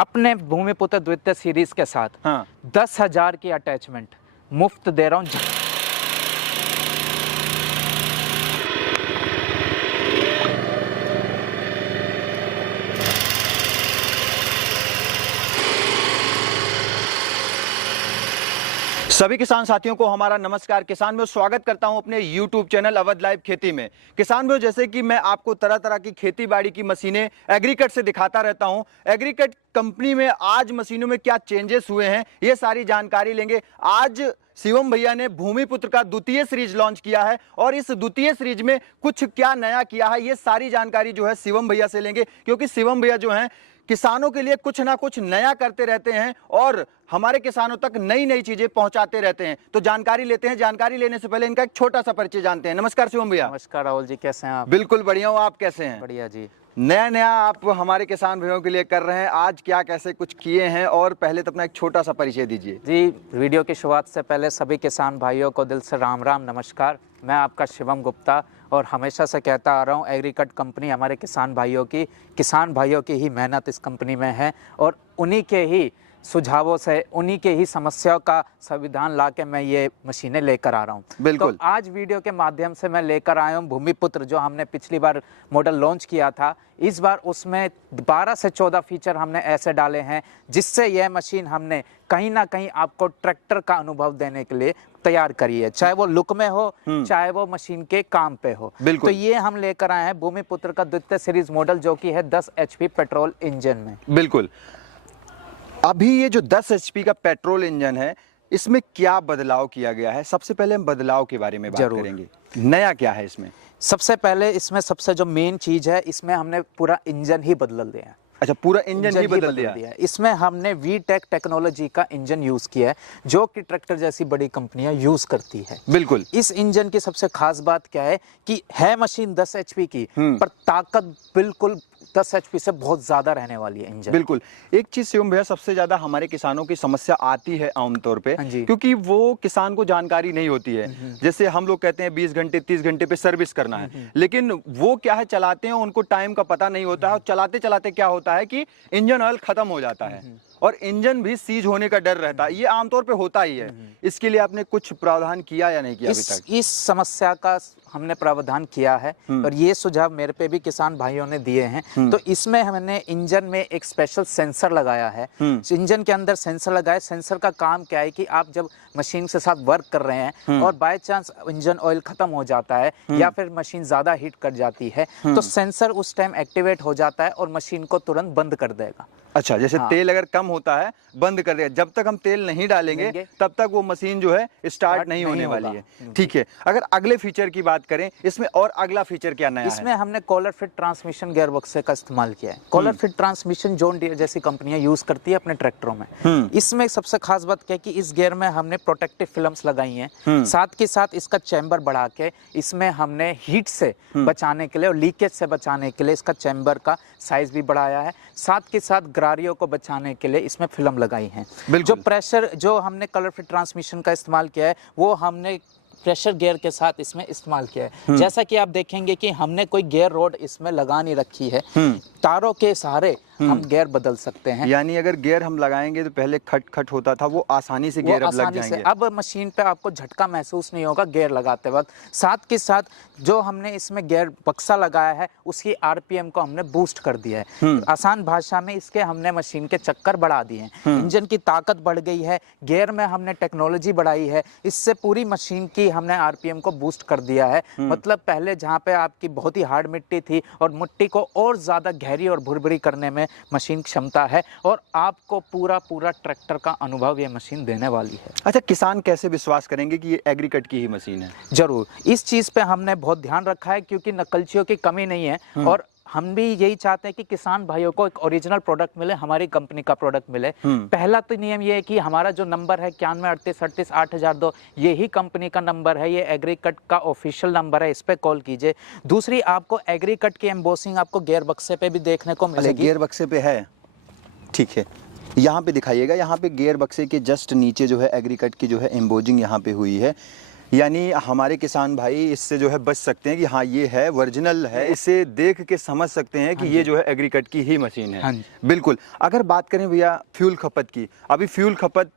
अपने भूमिपुत्र द्वितीय सीरीज के साथ 10,000 की अटैचमेंट मुफ्त दे रहा हूँ। सभी किसान साथियों को हमारा नमस्कार। किसान में स्वागत करता हूं अपने YouTube चैनल अवध लाइव खेती में। किसान में जैसे कि मैं आपको तरह तरह की खेती बाड़ी की मशीनें एग्रीकट से दिखाता रहता हूं। एग्रीकट कंपनी में आज मशीनों में क्या चेंजेस हुए हैं ये सारी जानकारी लेंगे। आज शिवम भैया ने भूमिपुत्र का द्वितीय सीरीज लॉन्च किया है और इस द्वितीय सीरीज में कुछ क्या नया किया है ये सारी जानकारी जो है शिवम भैया से लेंगे, क्योंकि शिवम भैया जो हैं किसानों के लिए कुछ ना कुछ नया करते रहते हैं और हमारे किसानों तक नई नई चीजें पहुंचाते रहते हैं। तो जानकारी लेते हैं। जानकारी लेने से पहले इनका एक छोटा सा परिचय जानते हैं। नमस्कार शिवम भैया। नमस्कार राहुल जी, कैसे हैं आप? बिल्कुल बढ़िया हूँ, आप कैसे हैं? बढ़िया जी। नया आप हमारे किसान भाइयों के लिए कर रहे हैं, आज क्या कैसे कुछ किए हैं और पहले तो अपना एक छोटा सा परिचय दीजिए। जी, वीडियो की शुरुआत से पहले सभी किसान भाइयों को दिल से राम राम नमस्कार। मैं आपका शिवम गुप्ता और हमेशा से कहता आ रहा हूँ, एग्रीकट कंपनी हमारे किसान भाइयों की ही मेहनत इस कंपनी में है और उन्हीं के ही सुझावों से, उन्हीं के ही समस्याओं का संविधान ला के मैं ये मशीनें लेकर आ रहा हूँ। बिल्कुल। तो आज वीडियो के माध्यम से मैं लेकर आया हूँ भूमिपुत्र, जो हमने पिछली बार मॉडल लॉन्च किया था। इस बार उसमें 12 से 14 फीचर हमने ऐसे डाले हैं जिससे यह मशीन हमने कहीं ना कहीं आपको ट्रैक्टर का अनुभव देने के लिए तैयार करी है, चाहे वो लुक में हो चाहे वो मशीन के काम पे हो। तो ये हम लेकर आए हैं भूमिपुत्र का द्वितीय सीरीज मॉडल, जो कि है 10 HP पेट्रोल इंजन में। बिल्कुल। अभी ये जो 10 HP का पेट्रोल इंजन है, इसमें क्या बदलाव किया गया है? सबसे पहले हम बदलाव के बारे में बात करेंगे। नया क्या है इसमें? सबसे पहले इसमें सबसे जो मेन चीज है, इसमें हमने पूरा इंजन ही बदल दिया है। अच्छा, पूरा इंजन ही बदल दिया। इसमें हमने VTEC टेक्नोलॉजी का इंजन यूज किया है, जो कि ट्रैक्टर जैसी बड़ी कंपनियां यूज करती है। बिल्कुल। इस इंजन की सबसे खास बात क्या है कि है मशीन 10 HP की, पर ताकत बिल्कुल 10 HP से बहुत ज्यादा रहने वाली है इंजन। बिल्कुल। एक चीज शिवम भैया, सबसे ज्यादा हमारे किसानों की समस्या आती है आमतौर पे, क्योंकि वो किसान को जानकारी नहीं होती है। जैसे हम लोग कहते हैं 20 घंटे 30 घंटे पे सर्विस करना है, लेकिन वो क्या है चलाते हैं, उनको टाइम का पता नहीं होता है और चलाते चलाते क्या होता है कि इंजन ऑयल खत्म हो जाता है और इंजन भी सीज होने का डर रहता है। ये आमतौर पे होता ही है। इसके लिए आपने कुछ प्रावधान किया या नहीं किया अभी तक? इस समस्या का हमने प्रावधान किया है और ये सुझाव मेरे पे भी किसान भाइयों ने दिए हैं। तो इसमें हमने इंजन में एक स्पेशल सेंसर लगाया है। इंजन के अंदर सेंसर लगाया। सेंसर का काम क्या है कि आप जब मशीन के साथ वर्क कर रहे हैं और बाय चांस इंजन ऑयल खत्म हो जाता है या फिर मशीन ज्यादा हीट कर जाती है, तो सेंसर उस टाइम एक्टिवेट हो जाता है और मशीन को तुरंत बंद कर देगा। अच्छा, जैसे तेल अगर कम होता है बंद कर देगा। जब तक हम तेल नहीं डालेंगे तब तक वो मशीन जो है स्टार्ट नहीं होने वाली है। ठीक है। अगर अगले फीचर की बात करें, इसमें और अगला फीचर क्या नया है? इसमें हमने कॉलर फिट ट्रांसमिशन गियर बक्से का इस्तेमाल किया है। Collar fit transmission John Deere जैसी कंपनियां यूज करती है अपने ट्रैक्टरों में। इसमें सबसे खास बात क्या है कि इस गियर में हमने प्रोटेक्टिव फिल्म्स लगाई हैं। साथ के साथ इसका चैम्बर बढ़ा के इसमें हमने हीट से बचाने के लिए और लीकेज से बचाने के लिए इसका चैम्बर का साइज भी बढ़ाया है। साथ के साथ गरारियों को बचाने के लिए इसमें फिल्म लगाई है। जो प्रेशर, जो हमने कलर फिट ट्रांसमिशन का इस्तेमाल किया है, वो हमने प्रेशर गियर के साथ इसमें इस्तेमाल किया है। जैसा कि आप देखेंगे कि हमने कोई गियर रोड इसमें लगा नहीं रखी है। तारों के सहारे हम गियर बदल सकते हैं। यानी अगर गियर हम लगाएंगे तो पहले खट खट होता था, वो आसानी से गियर अब लग जाएंगे। अब मशीन पे आपको झटका महसूस नहीं होगा गियर लगाते वक्त। साथ के साथ जो हमने इसमें गियर बक्सा लगाया है, उसकी RPM को हमने बूस्ट कर दिया है। आसान भाषा में इसके हमने मशीन के चक्कर बढ़ा दिए हैं। इंजन की ताकत बढ़ गई है। गियर में हमने टेक्नोलॉजी बढ़ाई है। इससे पूरी मशीन की हमने RPM को बूस्ट कर दिया है। मतलब पहले जहाँ पे आपकी बहुत ही हार्ड मिट्टी थी और मिट्टी को और ज्यादा गहरी और भुरभुरी करने में मशीन क्षमता है और आपको पूरा ट्रैक्टर का अनुभव ये मशीन देने वाली है। अच्छा, किसान कैसे विश्वास करेंगे कि ये एग्रीकट की ही मशीन है? जरूर, इस चीज पे हमने बहुत ध्यान रखा है, क्योंकि नकलचियों की कमी नहीं है और हम भी यही चाहते हैं कि किसान भाइयों को एक ओरिजिनल प्रोडक्ट मिले, हमारी कंपनी का प्रोडक्ट मिले। पहला तो नियम ये है कि हमारा जो नंबर है 9138388002, यही कंपनी का नंबर है, ये एग्रीकट का ऑफिशियल नंबर है, इस पे कॉल कीजिए। दूसरी, आपको एग्रीकट की एम्बोसिंग आपको गियर बक्से पे भी देखने को मिलेगी। गियर बक्से पे है, ठीक है। यहाँ पे दिखाइएगा, यहाँ पे गियर बक्से के जस्ट नीचे जो है एग्रीकट की जो है एम्बोजिंग यहाँ पे हुई है। यानी हमारे किसान भाई इससे जो है बच सकते हैं कि हाँ ये है ओरिजिनल है, इसे देख के समझ सकते हैं कि ये जो है एग्रीकट की ही मशीन है। हाँ जी। बिल्कुल। अगर बात करें भैया फ्यूल खपत की, अभी फ्यूल खपत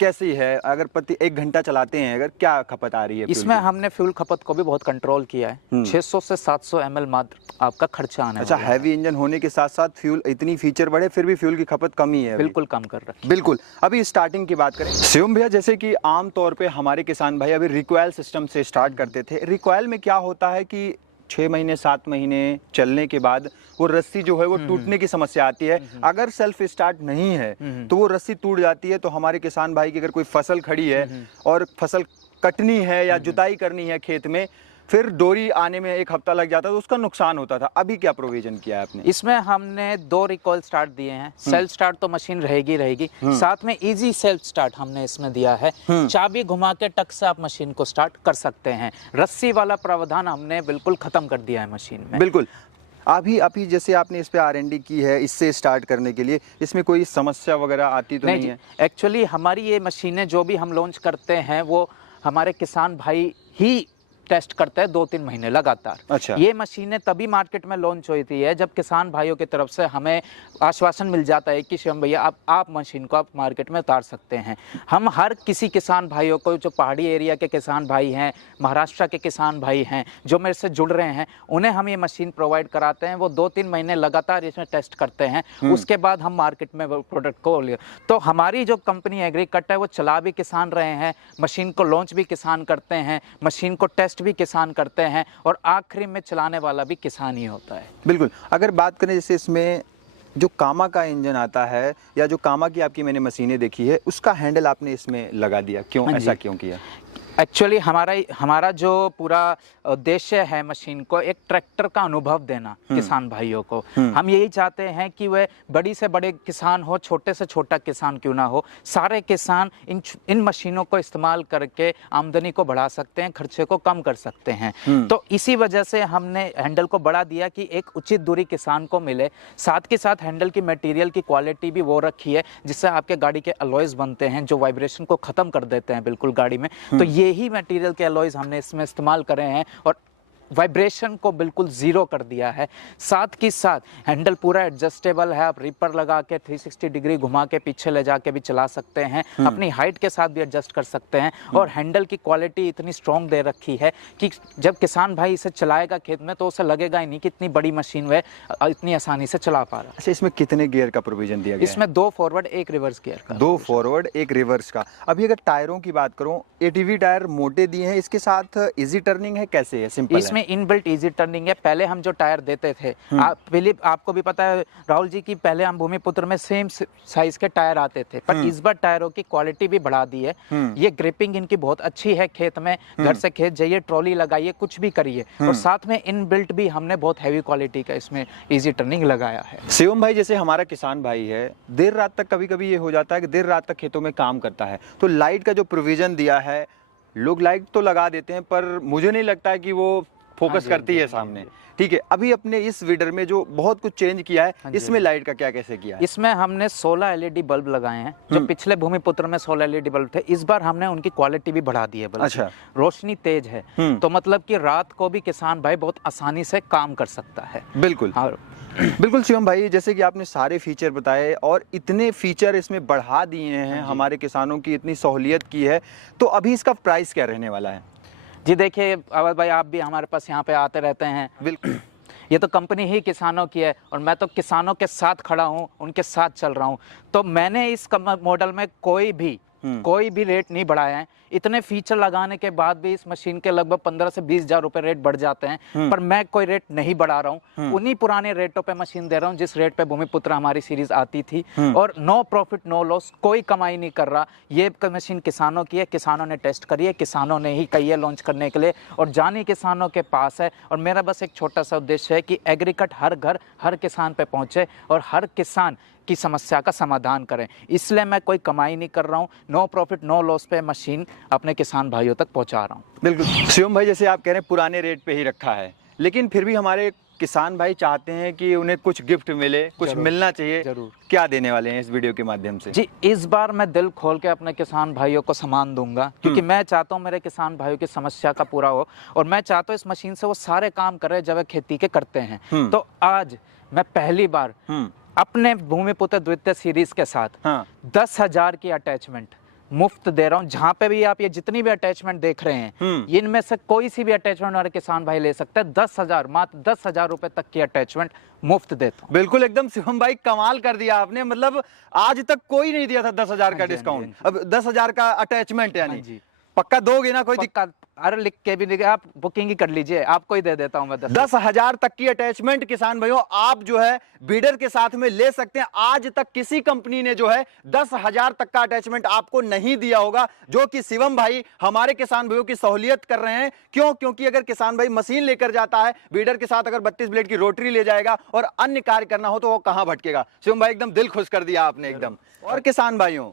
कैसी है? अगर प्रति 1 घंटा चलाते हैं अगर, क्या खपत आ रही है? इसमें हमने फ्यूल खपत को भी बहुत कंट्रोल किया है। 600 से 700 ml मात्र आपका खर्चा आने अच्छा, वाला है। हैवी इंजन होने के साथ साथ फ्यूल इतनी फीचर बढ़े फिर भी फ्यूल की खपत कम ही है अभी। बिल्कुल कम कर रखी है। बिल्कुल। अभी स्टार्टिंग की बात करें शिवम भैया, जैसे कि आम तौर पे हमारे किसान भाई अभी रिक्वायल सिस्टम से स्टार्ट करते थे। रिक्वायल में क्या होता है कि 6 महीने 7 महीने चलने के बाद वो रस्सी जो है वो टूटने की समस्या आती है। अगर सेल्फ स्टार्ट नहीं है तो वो रस्सी टूट जाती है। तो हमारे किसान भाई की अगर कोई फसल खड़ी है और फसल कटनी है या जुताई करनी है खेत में, फिर डोरी आने में 1 हफ्ता लग जाता तो उसका नुकसान होता था। अभी क्या प्रोविजन किया है आपने? इसमें हमने 2 रिकॉल स्टार्ट दिए हैं। सेल्फ स्टार्ट तो मशीन रहेगी, साथ में इजी सेल्फ स्टार्ट हमने इसमें दिया है। चाबी घुमा के टक से आप मशीन को स्टार्ट कर सकते हैं। रस्सी वाला प्रावधान हमने बिल्कुल खत्म कर दिया है मशीन में। बिल्कुल। अभी जैसे आपने इस पे R&D की है इससे स्टार्ट करने के लिए, इसमें कोई समस्या वगैरह आती तो नहीं है? एक्चुअली हमारी ये मशीनें जो भी हम लॉन्च करते हैं वो हमारे किसान भाई ही टेस्ट करते हैं 2-3 महीने लगातार। अच्छा। ये मशीनें तभी मार्केट में लॉन्च हुई थी है जब किसान भाइयों की तरफ से हमें आश्वासन मिल जाता है कि शिवम भैया आप मशीन को आप मार्केट में उतार सकते हैं। हम हर किसी किसान भाइयों को, जो पहाड़ी एरिया के किसान भाई हैं, महाराष्ट्र के किसान भाई हैं जो मेरे से जुड़ रहे हैं, उन्हें हम ये मशीन प्रोवाइड कराते हैं। वो 2-3 महीने लगातार इसमें टेस्ट करते हैं, उसके बाद हम मार्केट में वो प्रोडक्ट को ले। तो हमारी जो कंपनी एग्रीकट है वो चला भी किसान रहे हैं, मशीन को लॉन्च भी किसान करते हैं, मशीन को टेस्ट भी किसान करते हैं और आखिरी में चलाने वाला भी किसान ही होता है। बिल्कुल। अगर बात करें जैसे इसमें जो कामा का इंजन आता है या जो कामा की आपकी मैंने मशीनें देखी है, उसका हैंडल आपने इसमें लगा दिया, क्यों? ऐसा क्यों किया? एक्चुअली हमारा जो पूरा उद्देश्य है मशीन को एक ट्रैक्टर का अनुभव देना किसान भाइयों को। हम यही चाहते हैं कि वह बड़ी से बड़े किसान हो, छोटे से छोटा किसान क्यों ना हो, सारे किसान इन मशीनों को इस्तेमाल करके आमदनी को बढ़ा सकते हैं, खर्चे को कम कर सकते हैं। तो इसी वजह से हमने हैंडल को बढ़ा दिया कि एक उचित दूरी किसान को मिले। साथ के साथ हैंडल की मटेरियल की क्वालिटी भी वो रखी है जिससे आपके गाड़ी के अलॉयज बनते हैं जो वाइब्रेशन को खत्म कर देते हैं बिल्कुल गाड़ी में। तो यही मटेरियल के अलॉयज हमने इसमें इस्तेमाल करे हैं और वाइब्रेशन को बिल्कुल जीरो कर दिया है। साथ के साथ हैंडल पूरा एडजस्टेबल है, आप रिपर लगा के 360 डिग्री घुमा के पीछे ले जाके भी चला सकते हैं, अपनी हाइट के साथ भी एडजस्ट कर सकते हैं। और हैंडल की क्वालिटी इतनी स्ट्रॉन्ग दे रखी है कि जब किसान भाई इसे चलाएगा खेत में तो उसे लगेगा ही नहीं कि इतनी बड़ी मशीन वह इतनी आसानी से चला पा रहा है। अच्छा, इसमें कितने गियर का प्रोविजन दिया गया? इसमें 2 फॉरवर्ड 1 रिवर्स गियर का। 2 फॉरवर्ड 1 रिवर्स का। अभी अगर टायरों की बात करूं, ATV टायर मोटे दिए हैं, इसके साथ इजी टर्निंग है, कैसे है? सिंपल इसमें इनबिल्ट इजी टर्निंग है। पहले हम जो टायर देते थे, आपको भी पता है राहुल जी की, पहले हम भूमिपुत्र में सेम साइज के टायर आते थे, पर इस बार टायरों की क्वालिटी भी बढ़ा दी है। ये ग्रिपिंग इनकी बहुत अच्छी है। खेत में घर से खेत जाइए, ट्रॉली लगाइए, कुछ भी करिए, और साथ में इनबिल्ट भी हमने बहुत हैवी क्वालिटी का इसमें इजी टर्निंग लगाया है। शिवम भाई, जैसे हमारा किसान भाई है, देर रात तक कभी कभी ये हो जाता है कि देर रात तक खेतों में काम करता है, तो लाइट का जो प्रोविजन दिया है, लोग लाइट तो लगा देते हैं पर मुझे नहीं लगता है कि वो फोकस करती है सामने। ठीक है, अभी अपने इस वीडर में जो बहुत कुछ चेंज किया है, इसमें लाइट का क्या कैसे किया है? इसमें हमने 16 LED बल्ब लगाए हैं। जो पिछले भूमिपुत्र में 16 LED बल्ब थे, इस बार हमने उनकी क्वालिटी भी बढ़ा दी है। अच्छा। रोशनी तेज है, तो मतलब कि रात को भी किसान भाई बहुत आसानी से काम कर सकता है। बिल्कुल। बिल्कुल शिवम भाई, जैसे कि आपने सारे फीचर बताए और इतने फीचर इसमें बढ़ा दिए हैं, हमारे किसानों की इतनी सहूलियत की है, तो अभी इसका प्राइस क्या रहने वाला है? जी देखिए अवध भाई, आप भी हमारे पास यहाँ पे आते रहते हैं। बिल्कुल। ये तो कंपनी ही किसानों की है और मैं तो किसानों के साथ खड़ा हूँ, उनके साथ चल रहा हूँ। तो मैंने इस मॉडल में कोई भी रेट नहीं बढ़ाया है। इतने फीचर लगाने के बाद भी इस मशीन के लगभग 15 से 20 हजार रुपए रेट बढ़ जाते हैं, पर मैं कोई रेट नहीं बढ़ा रहा हूँ। उन्हीं पुराने रेटों पे मशीन दे रहा हूँ जिस रेट पे भूमिपुत्र हमारी सीरीज आती थी, और नो प्रॉफिट नो लॉस, कोई कमाई नहीं कर रहा। ये मशीन किसानों की है, किसानों ने टेस्ट करी है, किसानों ने ही कही है लॉन्च करने के लिए, और जानी किसानों के पास है। और मेरा बस एक छोटा सा उद्देश्य है कि एग्रीकट हर घर हर किसान पे पहुंचे और हर किसान की समस्या का समाधान करें। इसलिए मैं कोई कमाई नहीं कर रहा हूँ, नो प्रॉफिट नो लॉस पे मशीन अपने किसान भाइयों तक पहुंचा रहा हूँ। बिल्कुल शिवम भाई, जैसे आप कह रहे हैं पुराने रेट पे ही रखा है, लेकिन फिर भी हमारे किसान भाई चाहते हैं कि उन्हें कुछ गिफ्ट मिले, कुछ जरूर, मिलना चाहिए, जरूर। क्या देने वाले हैं इस वीडियो के माध्यम से? जी, इस बार मैं दिल खोल के अपने किसान भाइयों को सामान दूंगा, क्योंकि मैं चाहता हूं मेरे किसान भाइयों की समस्या का पूरा हो, और मैं चाहता हूं इस मशीन से वो सारे काम कर रहे जो वे खेती के करते हैं। तो आज मैं पहली बार अपने भूमिपुत्र द्वितीय सीरीज के साथ 10,000 की अटैचमेंट मुफ्त दे रहा हूं। जहां पे भी आप ये जितनी भी अटैचमेंट देख रहे हैं, इनमें से कोई सी भी अटैचमेंट हमारे किसान भाई ले सकते हैं। 10,000, मात्र 10,000 रुपए तक की अटैचमेंट मुफ्त देता हूं। बिल्कुल, एकदम शिवम भाई कमाल कर दिया आपने। मतलब आज तक कोई नहीं दिया था 10,000 का डिस्काउंट, अब 10,000 का अटैचमेंट, यानी पक्का दोगे ना? कोई दिक्कत? अरे लिख के भी नहीं, आप बुकिंग ही कर लीजिए, आपको ही दे देता हूं मैं 10,000 तक की अटैचमेंट किसान भाइयों आप जो है बीडर के साथ में ले सकते हैं। आज तक किसी कंपनी ने जो है 10,000 तक का अटैचमेंट आपको नहीं दिया होगा, जो कि शिवम भाई हमारे किसान भाइयों की सहूलियत कर रहे हैं। क्यों? क्योंकि अगर किसान भाई मशीन लेकर जाता है बीडर के साथ, अगर 32 ब्लेड की रोटरी ले जाएगा और अन्य कार्य करना हो तो वो कहां भटकेगा। शिवम भाई एकदम दिल खुश कर दिया आपने एकदम। और किसान भाइयों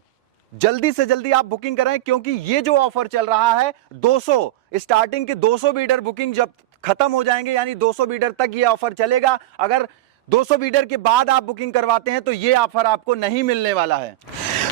जल्दी से जल्दी आप बुकिंग कराएं, क्योंकि ये जो ऑफर चल रहा है 200 स्टार्टिंग के 200 बीडर बुकिंग जब खत्म हो जाएंगे, यानी 200 बीडर तक ये ऑफर चलेगा। अगर 200 बीडर के बाद आप बुकिंग करवाते हैं तो ये ऑफर आपको नहीं मिलने वाला है।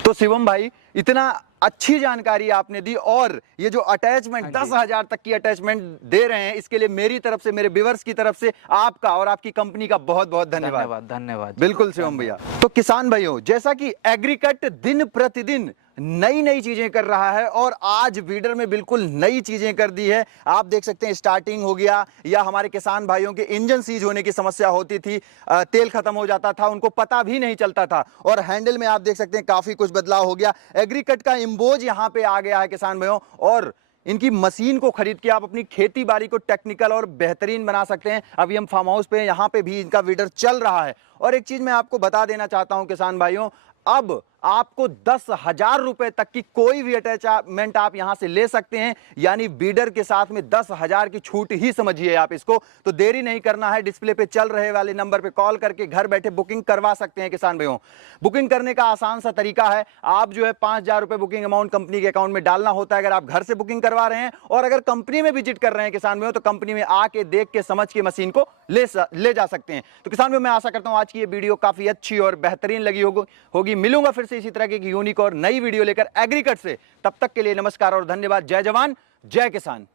तो शिवम भाई इतना अच्छी जानकारी आपने दी, और ये जो अटैचमेंट 10,000 तक की अटैचमेंट दे रहे हैं, इसके लिए मेरी तरफ से, मेरे व्यूअर्स की तरफ से आपका और आपकी कंपनी का बहुत बहुत धन्यवाद। धन्यवाद। बिल्कुल शिवम भैया। तो किसान भाइयों, जैसा कि एग्रीकट दिन प्रतिदिन नई नई चीजें कर रहा है, और आज बीडर में बिल्कुल नई चीजें कर दी है। आप देख सकते हैं स्टार्टिंग हो गया, या हमारे किसान भाइयों के इंजन सीज होने की समस्या होती थी, तेल खत्म हो जाता था, उनको पता भी नहीं चलता था। और हैंडल में आप देख सकते हैं काफी कुछ बदलाव हो गया। एग्रीकट का इम्बोज यहाँ पे आ गया है किसान भाइयों, और इनकी मशीन को खरीद के आप अपनी खेती बाड़ी को टेक्निकल और बेहतरीन बना सकते हैं। अभी हम फार्म हाउस पे, यहाँ पे भी इनका वीडर चल रहा है। और एक चीज मैं आपको बता देना चाहता हूं किसान भाइयों, अब आपको 10,000 रुपए तक की कोई भी अटैचमेंट आप यहां से ले सकते हैं, यानी बीडर के साथ में 10,000 की छूट ही समझिए आप इसको। तो देरी नहीं करना है, डिस्प्ले पे चल रहे वाले नंबर पे कॉल करके घर बैठे बुकिंग करवा सकते हैं किसान भाइयों। बुकिंग करने का आसान सा तरीका है, आप जो है 5,000 रुपए बुकिंग अमाउंट कंपनी के अकाउंट में डालना होता है अगर आप घर से बुकिंग करवा रहे हैं। और अगर कंपनी में विजिट कर रहे हैं किसान भाइयों, तो कंपनी में आके देख के समझ के मशीन को ले जा सकते हैं। तो किसान भाइयों, मैं आशा करता हूं आज की ये वीडियो काफी अच्छी और बेहतरीन लगी होगी। मिलूंगा फिर से इसी तरह की यूनिक और नई वीडियो लेकर एग्रीकट से। तब तक के लिए नमस्कार और धन्यवाद। जय जवान जय किसान।